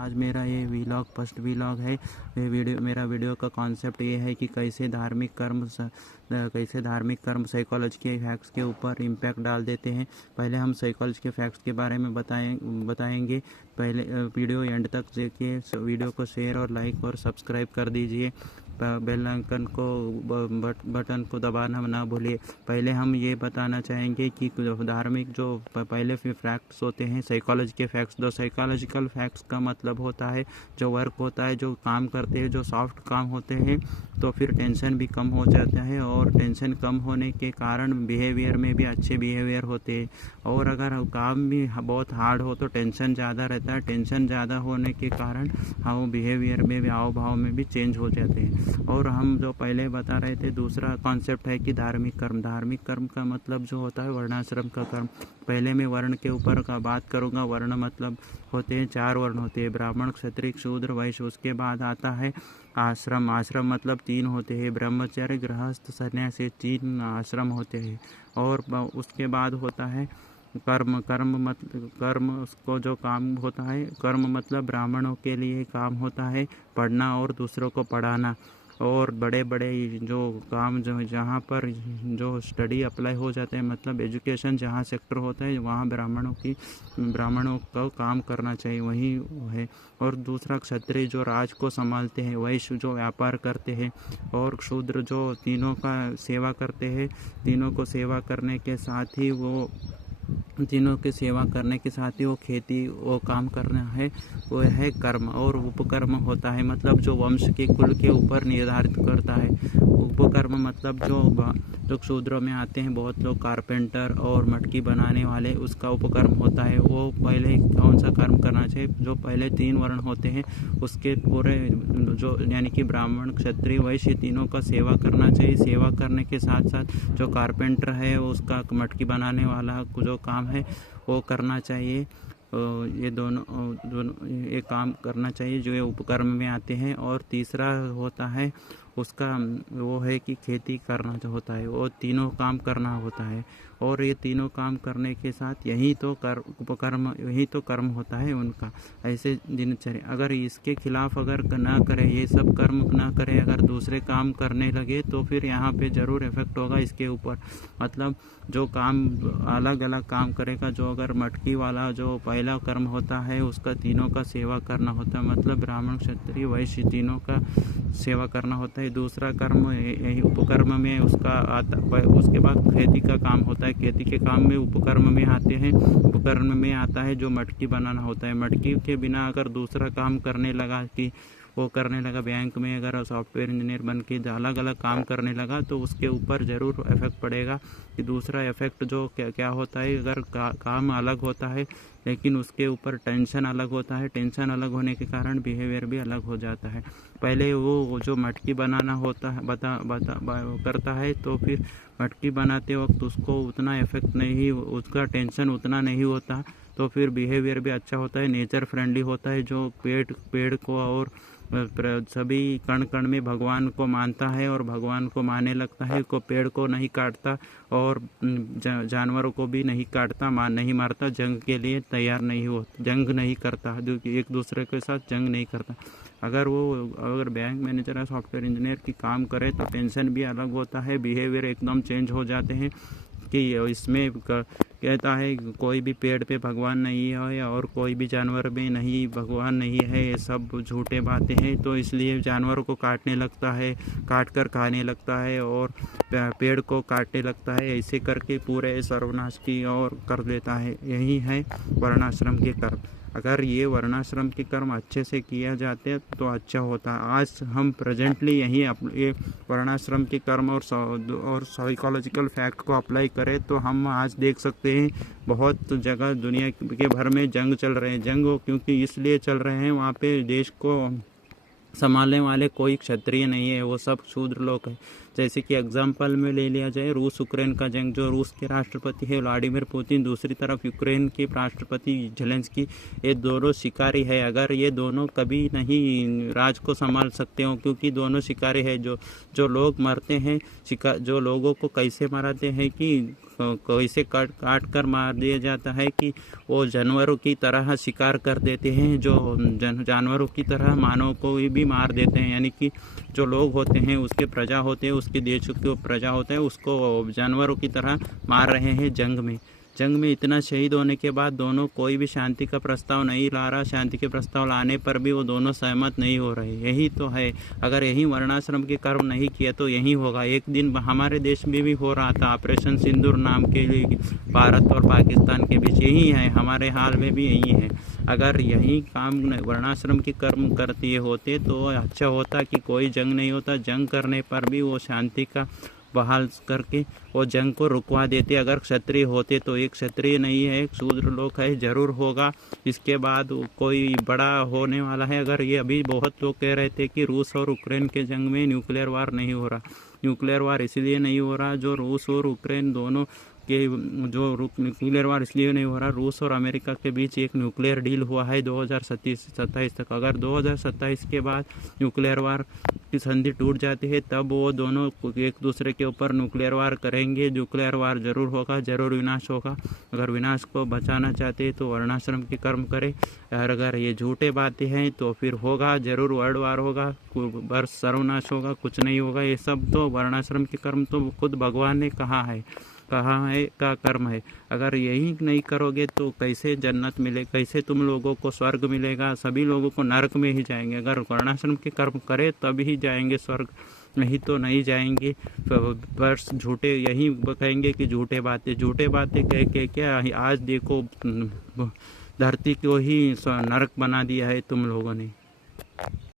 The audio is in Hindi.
आज मेरा ये वीलॉग फर्स्ट वीलॉग है। मेरा वीडियो का कॉन्सेप्ट ये है कि कैसे धार्मिक कर्म साइकोलॉजी के फैक्ट्स के ऊपर इम्पैक्ट डाल देते हैं। पहले हम साइकोलॉजी के फैक्ट्स के बारे में बताएंगे। पहले वीडियो एंड तक देखिए। वीडियो को शेयर और लाइक और सब्सक्राइब कर दीजिए। बेल आइकन को बटन को दबाना ना भूलिए। पहले हम ये बताना चाहेंगे कि धार्मिक जो पहले फैक्ट्स होते हैं साइकोलॉजी के फैक्ट्स। दो साइकोलॉजिकल फैक्ट्स का मतलब होता है जो वर्क होता है, जो काम करते हैं, जो सॉफ्ट काम होते हैं, तो फिर टेंशन भी कम हो जाता है और टेंशन कम होने के कारण बिहेवियर में भी अच्छे बिहेवियर होते हैं। और अगर काम भी बहुत हार्ड हो तो टेंशन ज़्यादा रहता है। टेंशन ज़्यादा होने के कारण हम बिहेवियर में भी, हाव भाव में भी चेंज हो जाते हैं। और हम जो पहले बता रहे थे, दूसरा कॉन्सेप्ट है कि धार्मिक कर्म का मतलब जो होता है वर्णाश्रम का कर्म। पहले मैं वर्ण के ऊपर का बात करूँगा। वर्ण मतलब होते हैं 4 वर्ण होते हैं, ब्राह्मण, क्षत्रिय, शूद्र, वैश्य। उसके बाद आता है आश्रम। आश्रम मतलब 3 होते हैं, ब्रह्मचर्य, गृहस्थ, सन्यासी। 3 आश्रम होते हैं। और उसके बाद होता है कर्म उसको जो काम होता है। कर्म मतलब ब्राह्मणों के लिए काम होता है पढ़ना और दूसरों को पढ़ाना। और बड़े बड़े जो काम जो जहाँ पर जो स्टडी अप्लाई हो जाते हैं, मतलब एजुकेशन जहाँ सेक्टर होता है वहाँ ब्राह्मणों का काम करना चाहिए, वही है। और दूसरा क्षत्रिय जो राज को संभालते हैं, वैश्य जो व्यापार करते हैं, और शूद्र जो तीनों का सेवा करते हैं। तीनों की सेवा करने के साथ ही वो खेती वो काम करना है, वो है कर्म। और उपकर्म होता है मतलब जो वंश के कुल के ऊपर निर्धारित करता है। उपकर्म मतलब जो शूद्रों में आते हैं बहुत लोग, कारपेंटर और मटकी बनाने वाले, उसका उपकर्म होता है। वो पहले कौन सा कर्म करना चाहिए? जो पहले 3 वर्ण होते हैं उसके पूरे जो यानी कि ब्राह्मण, क्षत्रिय, वैश्य, तीनों का सेवा करना चाहिए। सेवा करने के साथ साथ जो कारपेंटर है उसका मटकी बनाने वाला जो काम है वो करना चाहिए। ये दोनों ये काम करना चाहिए जो ये उपकर्म में आते हैं। और तीसरा होता है उसका वो है कि खेती करना जो होता है, वो तीनों काम करना होता है। और ये तीनों काम करने के साथ यही तो कर्म होता है उनका। ऐसे दिनचर्या अगर इसके खिलाफ अगर ना करे, ये सब कर्म ना करे, अगर दूसरे काम करने लगे तो फिर यहाँ पे ज़रूर इफेक्ट होगा इसके ऊपर। मतलब जो काम अलग अलग काम करेगा, जो अगर मटकी वाला जो पहला कर्म होता है उसका तीनों का सेवा करना होता है, मतलब ब्राह्मण, क्षत्रिय, वैश्य तीनों का सेवा करना होता है। दूसरा कर्म यही उपकर्म में उसका आता, उसके बाद खेती का काम होता है। खेती के काम में उपकर्म में आते हैं। उपकर्म में आता है जो मटकी बनाना होता है। मटकी के बिना अगर दूसरा काम करने लगा बैंक में अगर सॉफ्टवेयर इंजीनियर बन के अलग अलग काम करने लगा तो उसके ऊपर ज़रूर इफेक्ट पड़ेगा। कि दूसरा इफेक्ट जो क्या होता है, अगर काम अलग होता है लेकिन उसके ऊपर टेंशन अलग होता है। टेंशन अलग होने के कारण बिहेवियर भी अलग हो जाता है। पहले वो जो मटकी बनाना होता है करता है तो फिर मटकी बनाते वक्त उसको उतना इफेक्ट नहीं, उसका टेंशन उतना नहीं होता, तो फिर बिहेवियर भी अच्छा होता है, नेचर फ्रेंडली होता है। जो पेड़ को और सभी कण कण में भगवान को मानता है और भगवान को मानने लगता है, को पेड़ को नहीं काटता और जानवरों को भी नहीं काटता, नहीं मारता, जंग के लिए तैयार नहीं हो, जंग नहीं करता, एक दूसरे के साथ जंग नहीं करता। अगर बैंक मैनेजर या सॉफ्टवेयर इंजीनियर की काम करे तो टेंशन भी अलग होता है, बिहेवियर एकदम चेंज हो जाते हैं। कि इसमें कहता है कोई भी पेड़ पे भगवान नहीं है और कोई भी जानवर में नहीं भगवान नहीं है, ये सब झूठे बातें हैं। तो इसलिए जानवरों को काटने लगता है, काट कर खाने लगता है और पेड़ को काटने लगता है। ऐसे करके पूरे सर्वनाश की ओर कर देता है। यही है वर्णाश्रम के कर्म। अगर ये वर्णाश्रम के कर्म अच्छे से किया जाते तो अच्छा होता। आज हम प्रेजेंटली यही ये वर्णाश्रम के कर्म और साइकोलॉजिकल फैक्ट को अप्लाई करें तो हम आज देख सकते हैं बहुत जगह दुनिया के भर में जंग चल रहे हैं। जंग क्योंकि इसलिए चल रहे हैं, वहाँ पे देश को संभालने वाले कोई क्षत्रिय नहीं है, वो सब शूद्र लोग हैं। जैसे कि एग्जाम्पल में ले लिया जाए रूस यूक्रेन का जंग, जो रूस के राष्ट्रपति है व्लादिमीर पुतिन, दूसरी तरफ यूक्रेन के राष्ट्रपति जेलेंस्की, ये दोनों शिकारी है। अगर ये दोनों कभी नहीं राज को संभाल सकते हो, क्योंकि दोनों शिकारी है। जो लोग मरते हैं, जो लोगों को कैसे मराते हैं कि कैसे काट कर मार दिया जाता है कि वो जानवरों की तरह शिकार कर देते हैं, जो जानवरों की तरह मानव को भी मार देते हैं। यानी कि जो लोग होते हैं उसके प्रजा होते हैं, उसके देश के प्रजा होते हैं, उसको जानवरों की तरह मार रहे हैं जंग में इतना शहीद होने के बाद दोनों कोई भी शांति का प्रस्ताव नहीं ला रहा। शांति के प्रस्ताव लाने पर भी वो दोनों सहमत नहीं हो रहे। यही तो है, अगर यही वर्णाश्रम के कर्म नहीं किया तो यही होगा। एक दिन हमारे देश में भी हो रहा था ऑपरेशन सिंदूर नाम के लिए, भारत और पाकिस्तान के बीच यही है, हमारे हाल में भी यही है। अगर यही काम वर्णाश्रम के कर्म करते होते तो अच्छा होता कि कोई जंग नहीं होता। जंग करने पर भी वो शांति का बहाल करके वो जंग को रुकवा देते। अगर क्षत्रिय होते तो एक क्षत्रिय नहीं है, एक शूद्र लोग है, जरूर होगा। इसके बाद कोई बड़ा होने वाला है। अगर ये अभी बहुत लोग कह रहे थे कि रूस और यूक्रेन के जंग में न्यूक्लियर वार नहीं हो रहा। न्यूक्लियर वार इसलिए नहीं हो रहा, जो रूस और यूक्रेन दोनों के जो न्यूक्लियर वार इसलिए नहीं हो रहा, रूस और अमेरिका के बीच एक न्यूक्लियर डील हुआ है 2027 तक। अगर 2027 के बाद न्यूक्लियर वार की संधि टूट जाती है तब वो दोनों एक दूसरे के ऊपर न्यूक्लियर वार करेंगे। न्यूक्लियर वार जरूर होगा, जरूर विनाश होगा। अगर विनाश को बचाना चाहते हैं तो वर्णाश्रम के कर्म करें, और अगर ये झूठे बातें हैं तो फिर होगा जरूर वर्ल्ड वार होगा, बस सर्वनाश होगा, कुछ नहीं होगा। ये सब तो वर्णाश्रम के कर्म तो खुद भगवान ने कहा है का कर्म है। अगर यही नहीं करोगे तो कैसे जन्नत मिले, कैसे तुम लोगों को स्वर्ग मिलेगा? सभी लोगों को नरक में ही जाएंगे। अगर वर्णाश्रम के कर्म करे तब ही जाएंगे स्वर्ग, नहीं तो नहीं जाएंगे। बस झूठे यही कहेंगे कि झूठे बातें कह के क्या आज देखो धरती को ही नरक बना दिया है तुम लोगों ने।